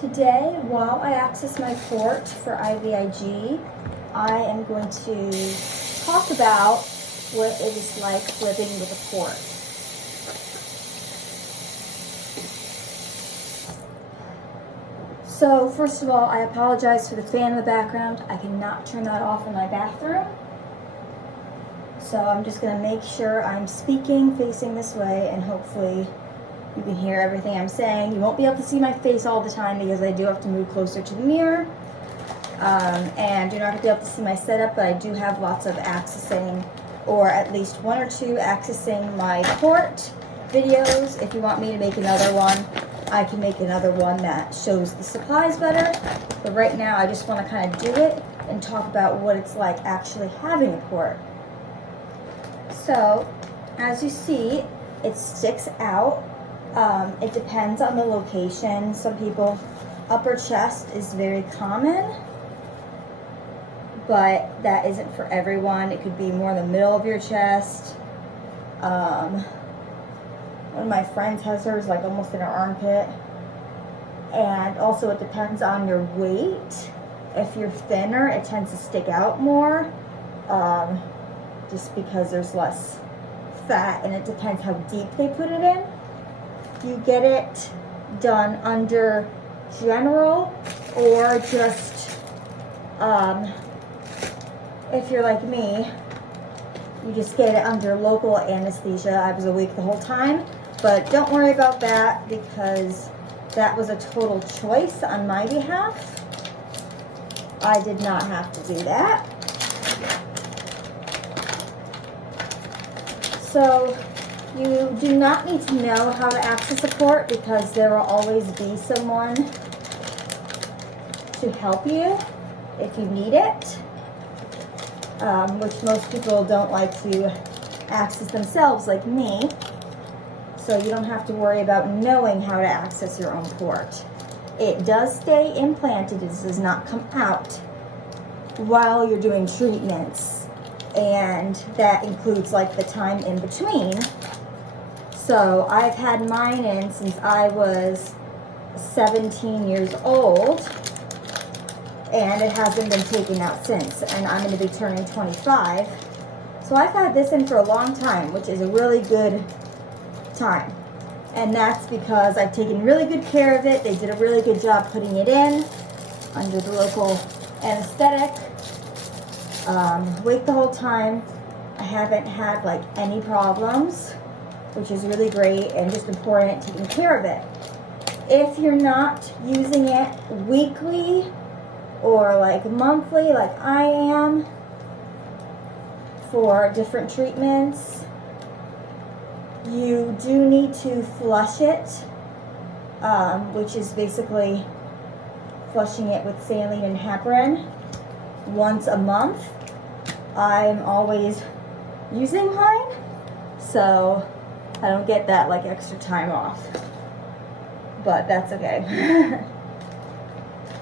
Today, while I access my port for IVIG, I am going to talk about what it is like living with a port. So first of all, I apologize for the fan in the background. I cannot turn that off in my bathroom. So I'm just going to make sure I'm speaking facing this way, and hopefully you can hear everything I'm saying. You won't be able to see my face all the time because I do have to move closer to the mirror. And you're not going to be able to see my setup, but I do have lots of accessing, or at least one or two accessing my port videos. If you want me to make another one, I can make another one that shows the supplies better. But right now I just want to kind of do it and talk about what it's like actually having a port. So, as you see, it sticks out. It depends on the location. Some people, upper chest is very common, but that isn't for everyone. It could be more in the middle of your chest. One of my friends has hers like almost in her armpit. And also it depends on your weight. If you're thinner, it tends to stick out more, just because there's less fat, and it depends how deep they put it in. You get it done under general, or just if you're like me, you just get it under local anesthesia. I was awake the whole time, but don't worry about that because that was a total choice on my behalf. I did not have to do that. So you do not need to know how to access a port because there will always be someone to help you if you need it, which most people don't like to access themselves like me. So you don't have to worry about knowing how to access your own port. It does stay implanted. It does not come out while you're doing treatments, and that includes like the time in between. So I've had mine in since I was 17 years old, and it hasn't been taken out since, and I'm going to be turning 25. So I've had this in for a long time, which is a really good time. And that's because I've taken really good care of it. They did a really good job putting it in under the local anesthetic. Wait the whole time. I haven't had like any problems, which is really great, and just important taking care of it. If you're not using it weekly or like monthly like I am for different treatments, you do need to flush it, which is basically flushing it with saline and heparin once a month. I'm always using mine, so I don't get that like extra time off, but that's okay.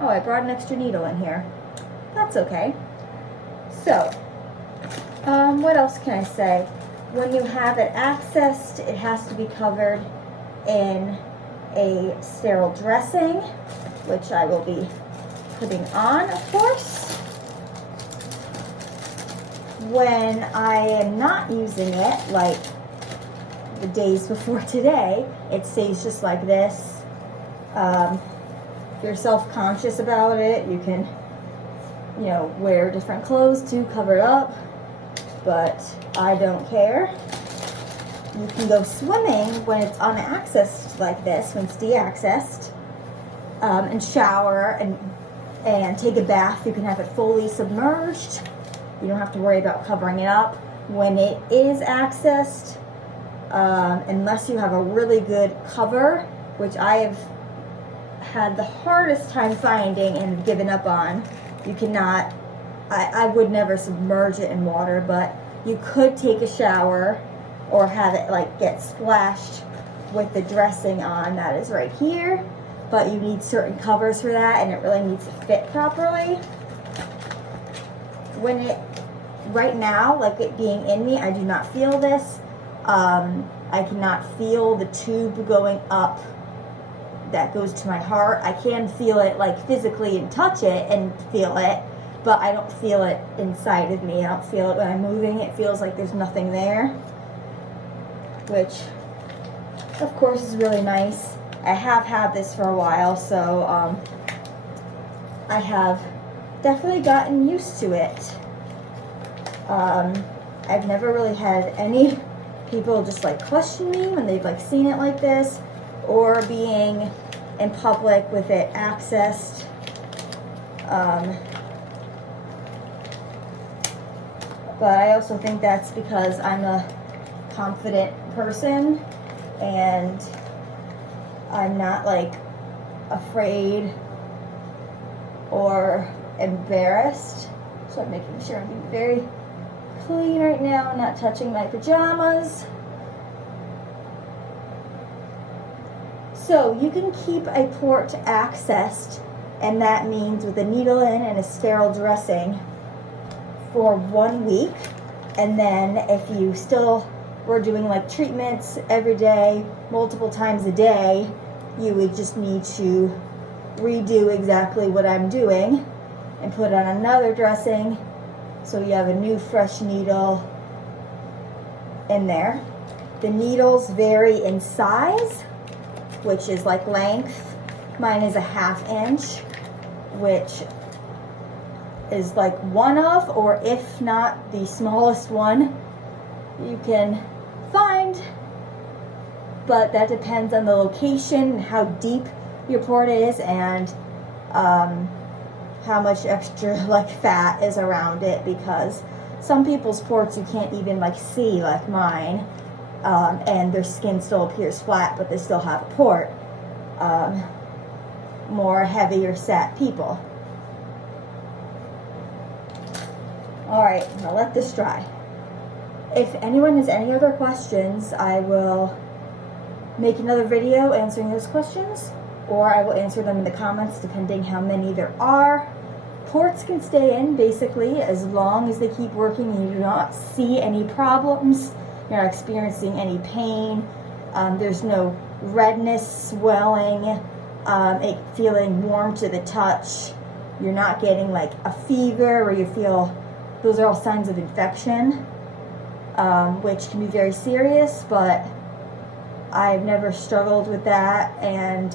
Oh, I brought an extra needle in here. That's okay. So, what else can I say? When you have it accessed, it has to be covered in a sterile dressing, which I will be putting on, of course. When I am not using it, like the days before today, it stays just like this. If you're self-conscious about it, you can, wear different clothes to cover it up, but I don't care. You can go swimming when it's unaccessed like this, when it's de-accessed, and shower and take a bath. You can have it fully submerged. You don't have to worry about covering it up. When it is accessed, unless you have a really good cover, which I have had the hardest time finding and given up on, you cannot, I would never submerge it in water, but you could take a shower or have it like get splashed with the dressing on that is right here, but you need certain covers for that, and it really needs to fit properly. Right now, like it being in me, I do not feel this. I cannot feel the tube going up that goes to my heart. I can feel it like physically and touch it and feel it, but I don't feel it inside of me. I don't feel it when I'm moving. It feels like there's nothing there, which of course is really nice. I have had this for a while, so I have definitely gotten used to it. I've never really had any people just like question me when they've like seen it like this, or being in public with it accessed. But I also think that's because I'm a confident person and I'm not like afraid or embarrassed. So I'm making sure I'm being very clean right now, not touching my pajamas. So you can keep a port accessed, and that means with a needle in and a sterile dressing, for 1 week. And then if you still were doing like treatments every day, multiple times a day, you would just need to redo exactly what I'm doing and put on another dressing so you have a new fresh needle in there. The needles vary in size, which is like length. Mine is a 1/2 inch, which is like one of, or if not the smallest one you can find, but that depends on the location, how deep your port is, and how much extra like fat is around it, because some people's ports you can't even like see, like mine, and their skin still appears flat but they still have a port. More heavier set people. Alright, I'll let this dry. If anyone has any other questions, I will make another video answering those questions, or I will answer them in the comments depending how many there are. Ports can stay in basically as long as they keep working and you do not see any problems, you're not experiencing any pain, there's no redness, swelling, it feeling warm to the touch, you're not getting like a fever or you feel, those are all signs of infection, which can be very serious, but I've never struggled with that, and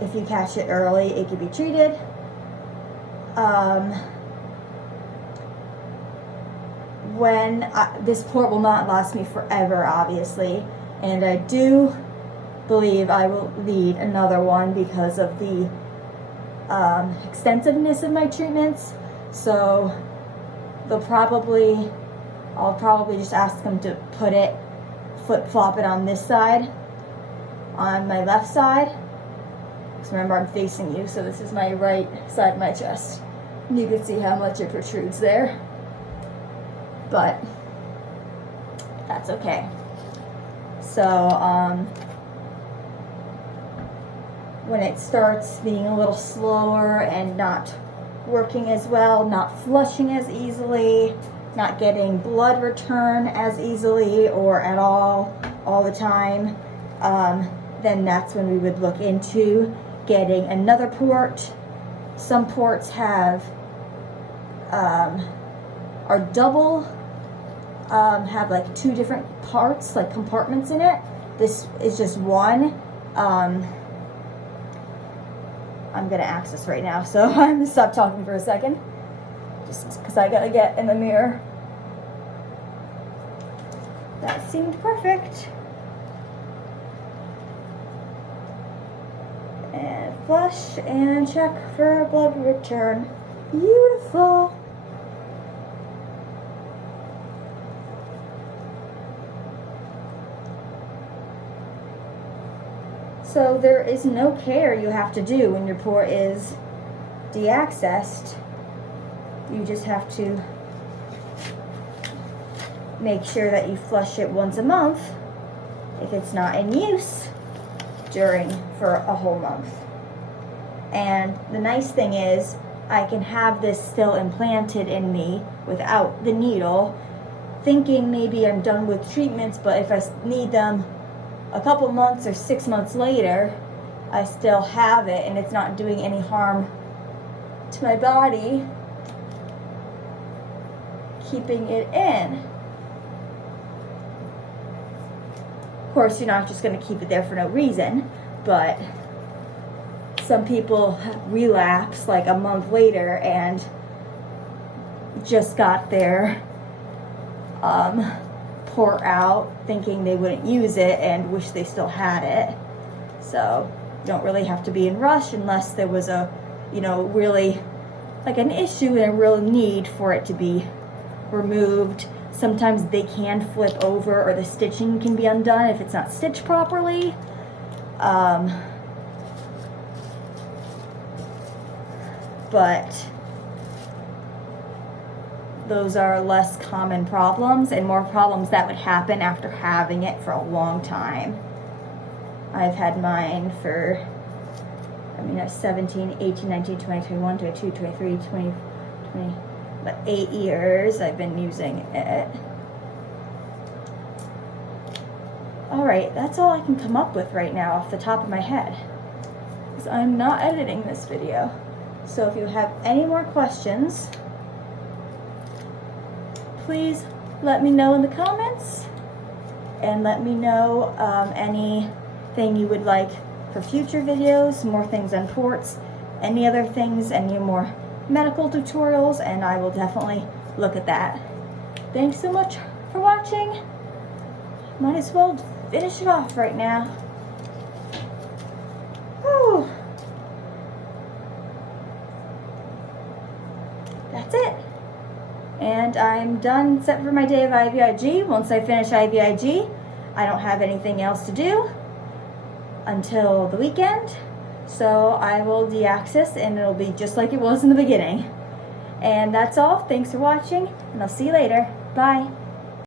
if you catch it early, it can be treated. This port will not last me forever, obviously, and I do believe I will need another one because of the extensiveness of my treatments. So I'll probably just ask them to put it, flip-flop it on this side, on my left side. Because remember, I'm facing you, so this is my right side of my chest. And you can see how much it protrudes there. But that's okay. So, when it starts being a little slower and not working as well, not flushing as easily, not getting blood return as easily or at all the time, then that's when we would look into getting another port. Some ports are double, have like 2 different parts, like compartments in it. This is just one. I'm gonna access right now, so I'm gonna stop talking for a second, just because I gotta get in the mirror. That seemed perfect. And flush and check for blood return. Beautiful. So there is no care you have to do when your port is deaccessed. You just have to make sure that you flush it once a month if it's not in use for a whole month. And the nice thing is I can have this still implanted in me without the needle, thinking maybe I'm done with treatments, but if I need them a couple months or 6 months later, I still have it and it's not doing any harm to my body, keeping it in. Of course, you're not just going to keep it there for no reason, but some people relapse like a month later and just got their pour out thinking they wouldn't use it and wish they still had it. So you don't really have to be in rush unless there was a, really like an issue and a real need for it to be removed. Sometimes they can flip over or the stitching can be undone if it's not stitched properly. But those are less common problems and more problems that would happen after having it for a long time. I've had mine for, I have 17, 18, 19, 20, 21, 22, 23, 20, about 8 years I've been using it. Alright, that's all I can come up with right now off the top of my head, because I'm not editing this video. So if you have any more questions, please let me know in the comments, and let me know anything you would like for future videos, more things on ports, any other things, any more medical tutorials, and I will definitely look at that. Thanks so much for watching. Might as well finish it off right now. Whew. That's it. And I'm done set for my day of IVIG. Once I finish IVIG, I don't have anything else to do until the weekend. So I will deaccess and it'll be just like it was in the beginning. And that's all. Thanks for watching, and I'll see you later. Bye.